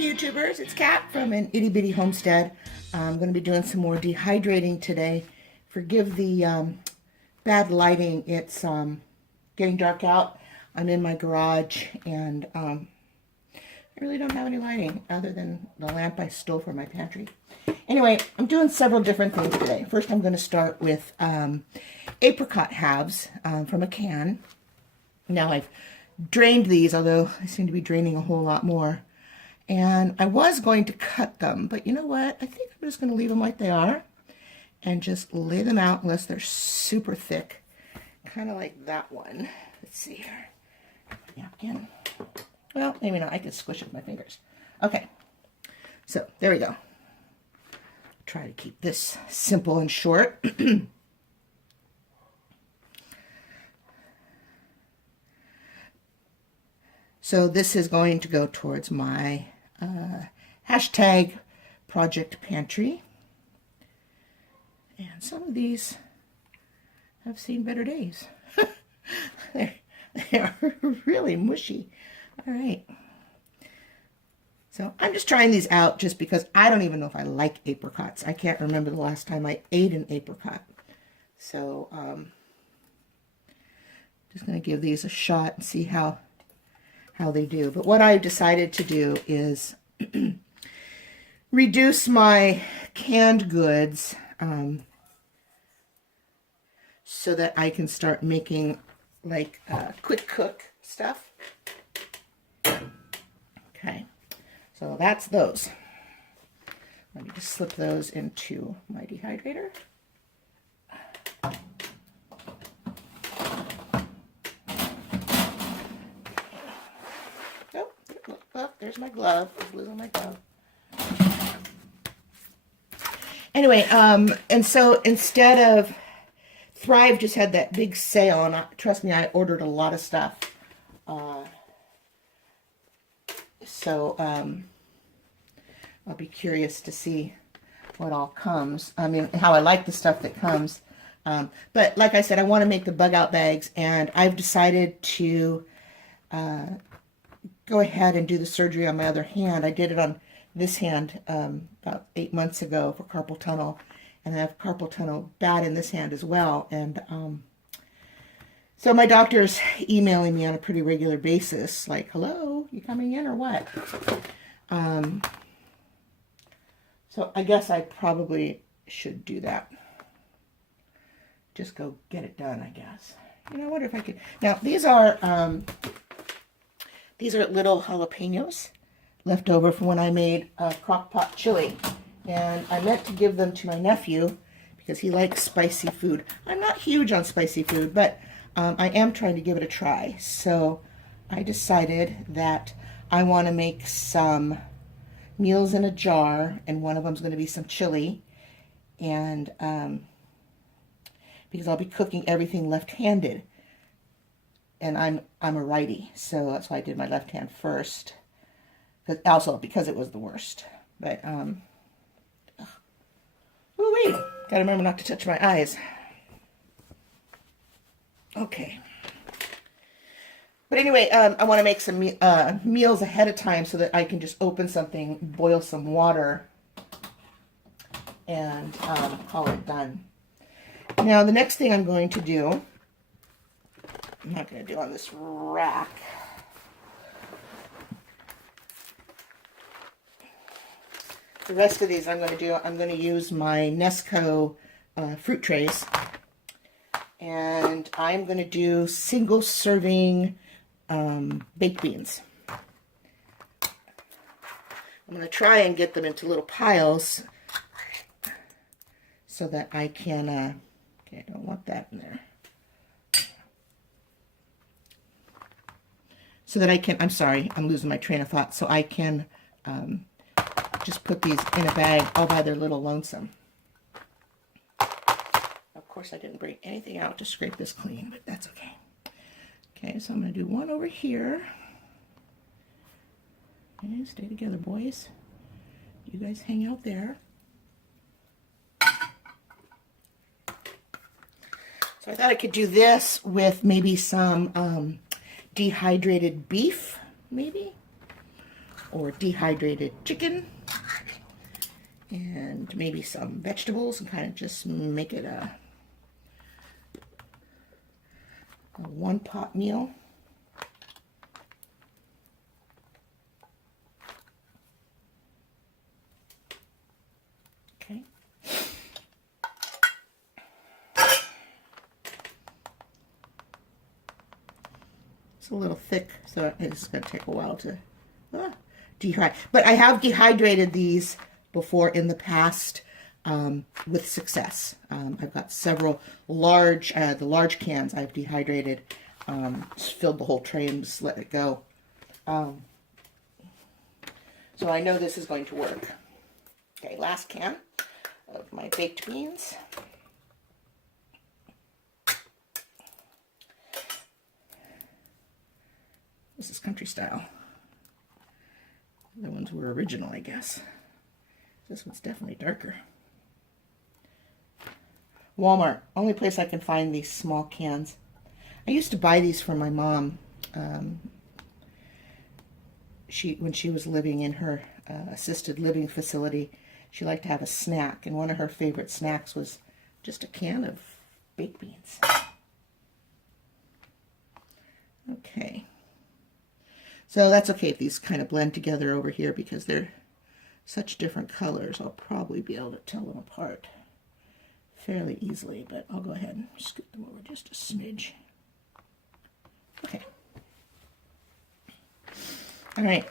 YouTubers, it's Kat from an itty bitty homestead. I'm going to be doing some more dehydrating today. Forgive the bad lighting. It's getting dark out. I'm in my garage and I really don't have any lighting other than the lamp I stole from my pantry. Anyway, I'm doing several different things today. First, I'm going to start with apricot halves from a can. Now I've drained these, although I seem to be draining a whole lot more. And I was going to cut them, but you know what? I think I'm just going to leave them like they are and just lay them out unless they're super thick. Kind of like that one. Let's see here. Napkin. Well, maybe not. I could squish it with my fingers. Okay. So, there we go. Try to keep this simple and short. So this is going to go towards my hashtag project pantry. And some of these have seen better days. they are really mushy. All right. So I'm just trying these out just because I don't even know if I like apricots. I can't remember the last time I ate an apricot. So just going to give these a shot and see how they do. But what I've decided to do is reduce my canned goods so that I can start making like quick cook stuff. Okay, so that's those. Let me just slip those into my dehydrator. Oh, there's my glove. I was losing my glove. Anyway, and so instead of Thrive just had that big sale, and trust me, I ordered a lot of stuff. So I'll be curious to see what all comes. I mean, how I like the stuff that comes. But like I said, I want to make the bug out bags, and I've decided to go ahead and do the surgery on my other hand. I did it on this hand about 8 months ago for carpal tunnel, and I have carpal tunnel bad in this hand as well. And so my doctor's emailing me on a pretty regular basis, like, hello, you coming in or what? So I guess I probably should do that. Just go get it done, I guess. You know, I wonder if I could. Now, these are little jalapenos left over from when I made crock pot chili. And I meant to give them to my nephew because he likes spicy food. I'm not huge on spicy food, but I am trying to give it a try. So I decided that I want to make some meals in a jar, and one of them is going to be some chili. And because I'll be cooking everything left-handed. And I'm a righty, so that's why I did my left hand first. Also because it was the worst. But woo-wee, gotta remember not to touch my eyes. Okay. But anyway, I want to make some meals ahead of time so that I can just open something, boil some water, and call it done. Now the next thing I'm going to do, I'm not going to do on this rack. The rest of these I'm going to use my Nesco fruit trays. And I'm going to do single serving baked beans. I'm going to try and get them into little piles so that I can, okay, I don't want that in there. So that I can, I'm sorry, I'm losing my train of thought, so I can just put these in a bag all by their little lonesome. Of course, I didn't bring anything out to scrape this clean, but that's okay. Okay, so I'm going to do one over here. Okay, stay together, boys. You guys hang out there. So I thought I could do this with maybe some dehydrated beef, maybe. or dehydrated chicken, and maybe some vegetables, and kind of just make it a one-pot meal. Okay. It's a little thick, so it's going to take a while to dehydrate. But I have dehydrated these before in the past with success. I've got several large, the large cans I've dehydrated, just filled the whole tray and just let it go. So I know this is going to work. Okay, last can of my baked beans. This is country style. The ones were original, I guess. This one's definitely darker. Walmart, only place I can find these small cans. I used to buy these for my mom. When she was living in her assisted living facility, she liked to have a snack, and one of her favorite snacks was just a can of baked beans. Okay. So that's okay if these kind of blend together over here because they're such different colors. I'll probably be able to tell them apart fairly easily, but I'll go ahead and scoot them over just a smidge. Okay. All right.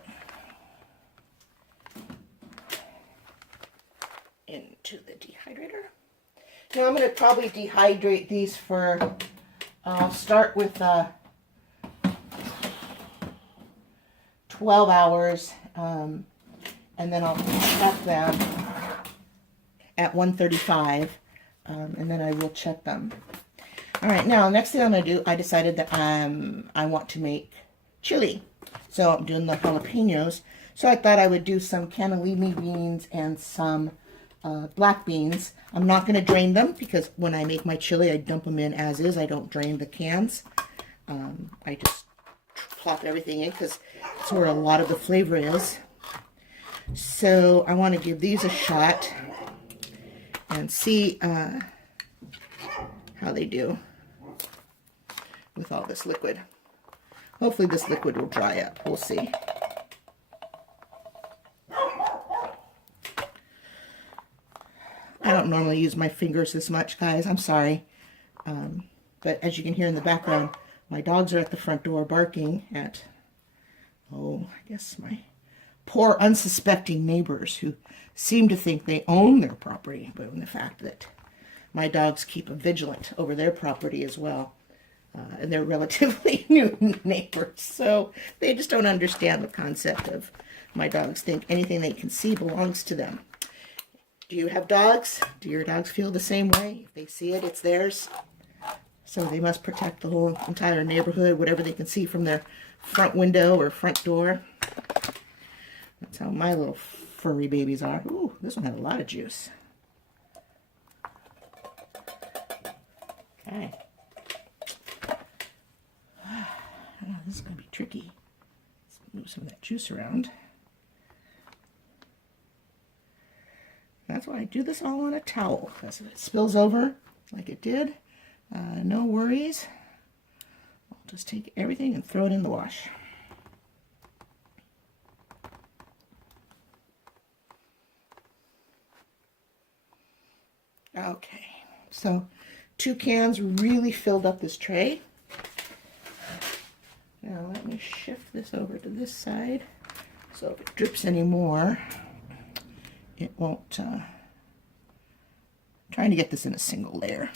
Into the dehydrator. Now I'm going to probably dehydrate these for, I'll start with 12 hours, and then I'll check them at 135, and then I will check them. All right, now next thing I'm going to do, I decided that I want to make chili. So I'm doing the jalapenos. So I thought I would do some cannellini beans and some black beans. I'm not going to drain them because when I make my chili, I dump them in as is. I don't drain the cans. I just plop everything in because that's where a lot of the flavor is. So I want to give these a shot and see how they do with all this liquid. Hopefully this liquid will dry up. We'll see. I don't normally use my fingers this much, guys. I'm sorry. But as you can hear in the background, my dogs are at the front door barking at, I guess my poor unsuspecting neighbors who seem to think they own their property, but in the fact that my dogs keep a vigilant over their property as well. And they're relatively new neighbors, so they just don't understand the concept of my dogs think anything they can see belongs to them. Do you have dogs? Do your dogs feel the same way? If they see it, it's theirs. So they must protect the whole entire neighborhood, whatever they can see from their front window or front door. That's how my little furry babies are. Ooh, this one had a lot of juice. Okay. Oh, this is going to be tricky. Let's move some of that juice around. That's why I do this all on a towel, because if it spills over like it did, no worries. I'll just take everything and throw it in the wash. Okay, so 2 cans really filled up this tray. Now let me shift this over to this side, so if it drips anymore, it won't, trying to get this in a single layer.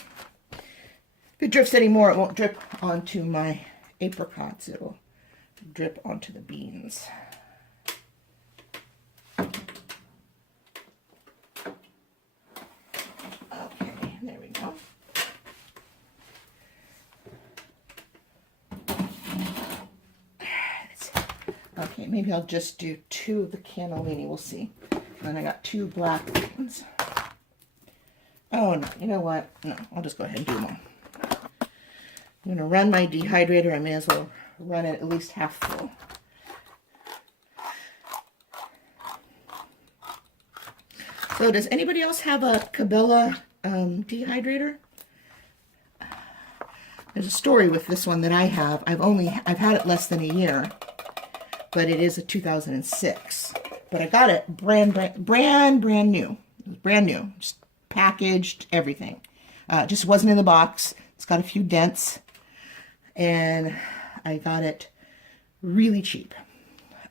If it drips anymore, it won't drip onto my apricots, it'll drip onto the beans. Okay, there we go. Okay, maybe I'll just do 2 of the cannellini, we'll see. And I got 2 black beans. Oh no, you know what? No, I'll just go ahead and do them all. I'm going to run my dehydrator. I may as well run it at least half full. So does anybody else have a Cabela dehydrator? There's a story with this one that I have. I've had it less than a year, but it is a 2006. But I got it brand new. It was brand new, just packaged, everything. Just wasn't in the box. It's got a few dents, and I got it really cheap.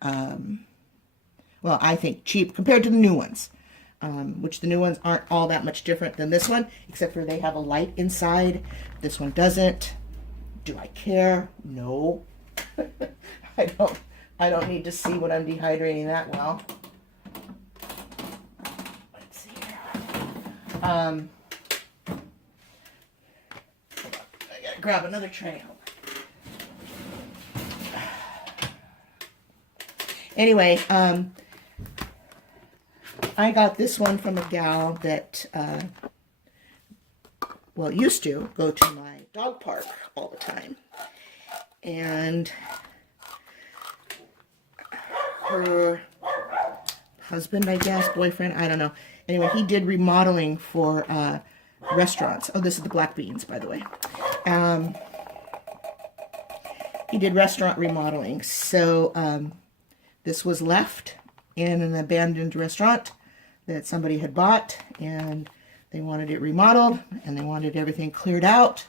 Well, I think cheap compared to the new ones, which the new ones aren't all that much different than this one, except for they have a light inside. This one doesn't. Do I care? No. I don't need to see what I'm dehydrating that well. Let's see here. I gotta grab another tray. Anyway, I got this one from a gal that, well, used to go to my dog park all the time. And her husband, I guess, boyfriend, I don't know. Anyway, he did remodeling for restaurants. Oh, this is the black beans, by the way. He did restaurant remodeling. So this was left in an abandoned restaurant that somebody had bought, and they wanted it remodeled, and they wanted everything cleared out,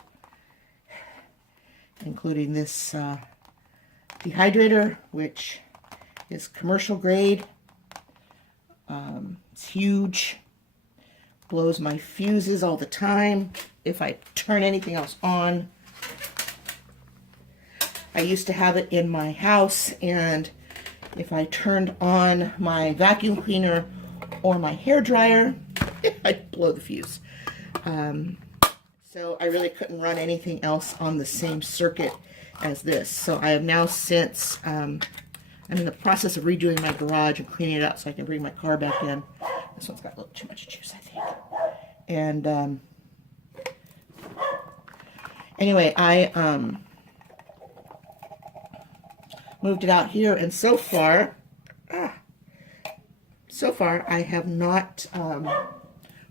including this dehydrator, which is commercial grade. It's huge, blows my fuses all the time if I turn anything else on. I used to have it in my house, and if I turned on my vacuum cleaner or my hair dryer, I'd blow the fuse. So I really couldn't run anything else on the same circuit as this. So I have now since, I'm in the process of redoing my garage and cleaning it up so I can bring my car back in. This one's got a little too much juice, I think. And anyway, I moved it out here, and so far I have not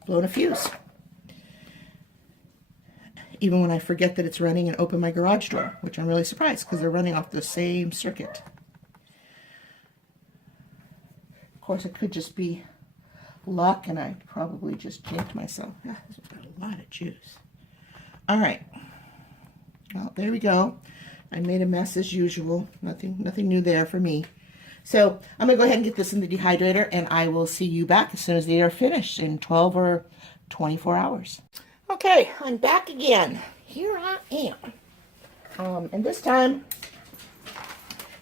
blown a fuse. Even when I forget that it's running and open my garage door, which I'm really surprised because they're running off the same circuit. Of course, it could just be luck, and I probably just jinxed myself. This has got a lot of juice. All right. Well, there we go. I made a mess as usual. Nothing new there for me. So I'm going to go ahead and get this in the dehydrator, and I will see you back as soon as they are finished in 12 or 24 hours. Okay, I'm back again. Here I am. And this time,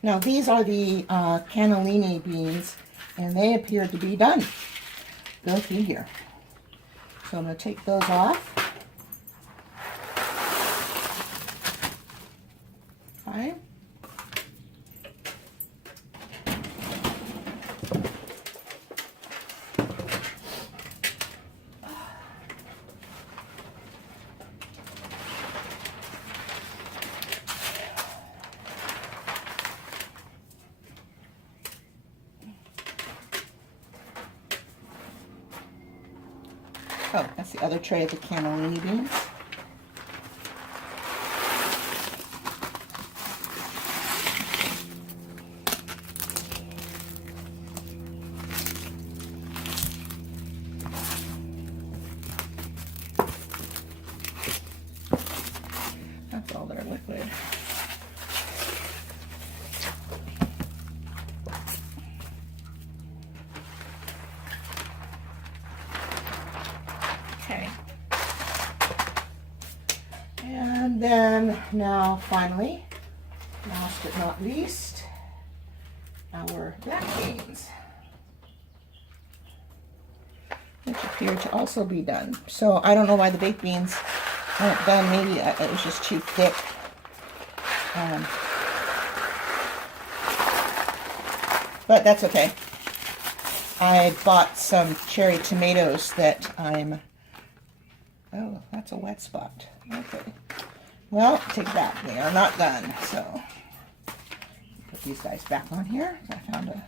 now these are the cannellini beans, and they appear to be done. Go figure. So I'm going to take those off. Okay. Oh, that's the other tray of the cannellini beans. That's all their liquid. Okay. And then now finally, last but not least, our black beans, which appear to also be done. So I don't know why the baked beans weren't done. Maybe it was just too thick. But that's okay. I bought some cherry tomatoes that oh, that's a wet spot. Okay. Well, take that. They are not done. So put these guys back on here. I found a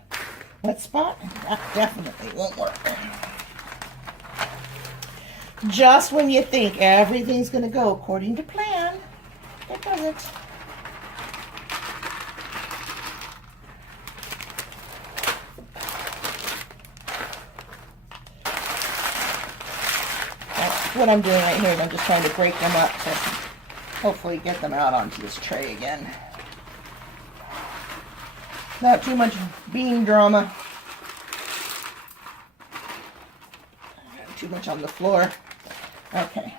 wet spot. That definitely won't work. Just when you think everything's going to go according to plan, it doesn't. That's what I'm doing right here. I'm just trying to break them up so I can hopefully get them out onto this tray again. Not too much bean drama. Not too much on the floor. Okay.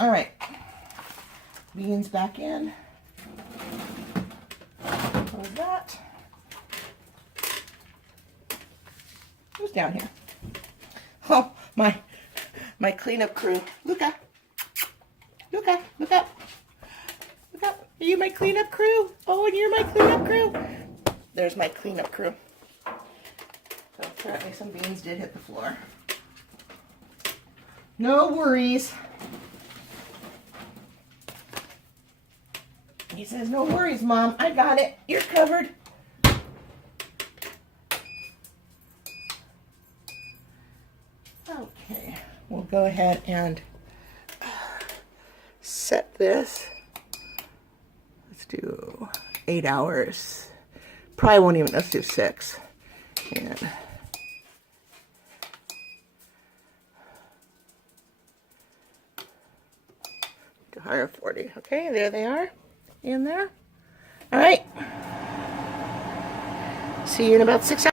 All right. Beans back in. Close that. Who's down here? Oh, my cleanup crew. Luca. Luca, look up. Look up. Are you my cleanup crew? Oh, and you're my cleanup crew. There's my cleanup crew. So apparently some beans did hit the floor. No worries. He says, no worries, Mom. I got it. You're covered. Okay. We'll go ahead and set this. Let's do 8 hours. Probably won't even, let's do 6. And to higher 40. Okay, there they are in there. All right. See you in about 6 hours.